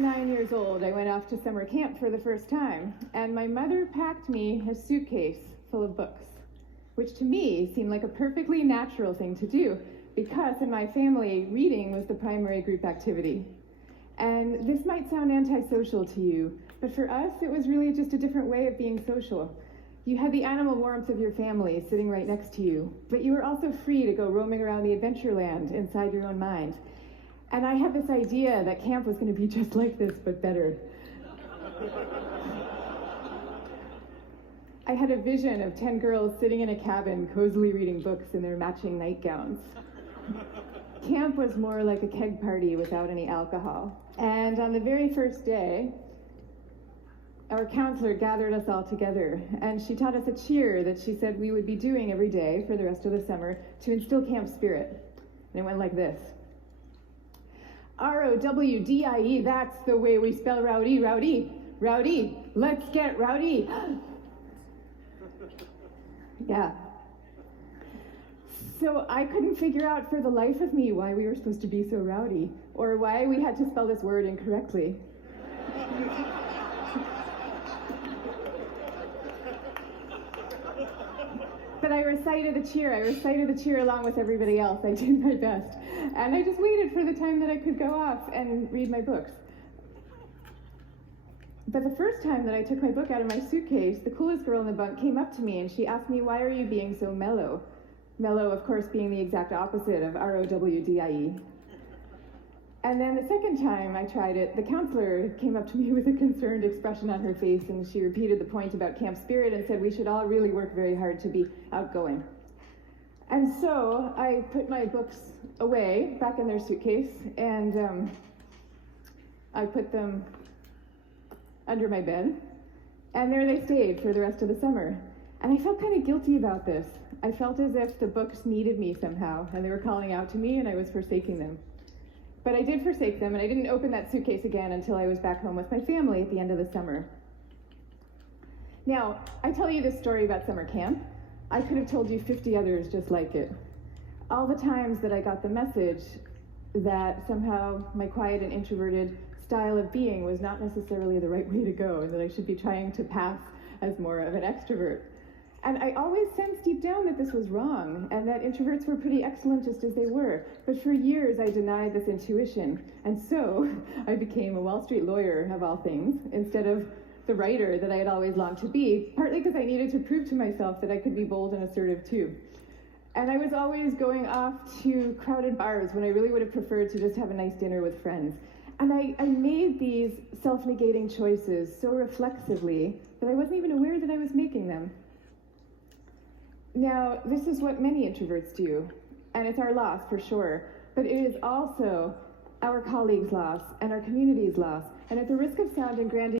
9 years old, I went off to summer camp for the first time, and my mother packed me a suitcase full of books, which to me seemed like a perfectly natural thing to do, because in my family, reading was the primary group activity. And this might sound antisocial to you, but for us, it was really just a different way of being social. You had the animal warmth of your family sitting right next to you, but you were also free to go roaming around the adventure land inside your own mind. And I had this idea that camp was going to be just like this, but better. I had a vision of 10 girls sitting in a cabin, cozily reading books in their matching nightgowns. Camp was more like a keg party without any alcohol. And on the very first day, our counselor gathered us all together, and she taught us a cheer that she said we would be doing every day for the rest of the summer to instill camp spirit. And it went like this. R-O-W-D-I-E, that's the way we spell rowdy, rowdy, rowdy, let's get rowdy. Yeah. So I couldn't figure out for the life of me why we were supposed to be so rowdy, or why we had to spell this word incorrectly. But I recited the cheer along with everybody else. I did my best. And I just waited for the time that I could go off and read my books. But the first time that I took my book out of my suitcase, the coolest girl in the bunk came up to me and she asked me, "Why are you being so mellow?" Mellow, of course, being the exact opposite of R-O-W-D-I-E. And then the second time I tried it, the counselor came up to me with a concerned expression on her face, and she repeated the point about camp spirit and said we should all really work very hard to be outgoing. And so I put my books away, back in their suitcase, and I put them under my bed, and there they stayed for the rest of the summer. And I felt kind of guilty about this. I felt as if the books needed me somehow, and they were calling out to me, and I was forsaking them. But I did forsake them, and I didn't open that suitcase again until I was back home with my family at the end of the summer. Now, I tell you this story about summer camp. I could have told you 50 others just like it. All the times that I got the message that somehow my quiet and introverted style of being was not necessarily the right way to go, and that I should be trying to pass as more of an extrovert. And I always sensed deep down that this was wrong, and that introverts were pretty excellent just as they were. But for years, I denied this intuition. And so I became a Wall Street lawyer, of all things, instead of the writer that I had always longed to be, partly because I needed to prove to myself that I could be bold and assertive too. And I was always going off to crowded bars when I really would have preferred to just have a nice dinner with friends. And I made these self-negating choices so reflexively that I wasn't even aware that I was making them. Now, this is what many introverts do, and it's our loss for sure, but it is also our colleagues' loss and our community's loss. And at the risk of sounding grandiose,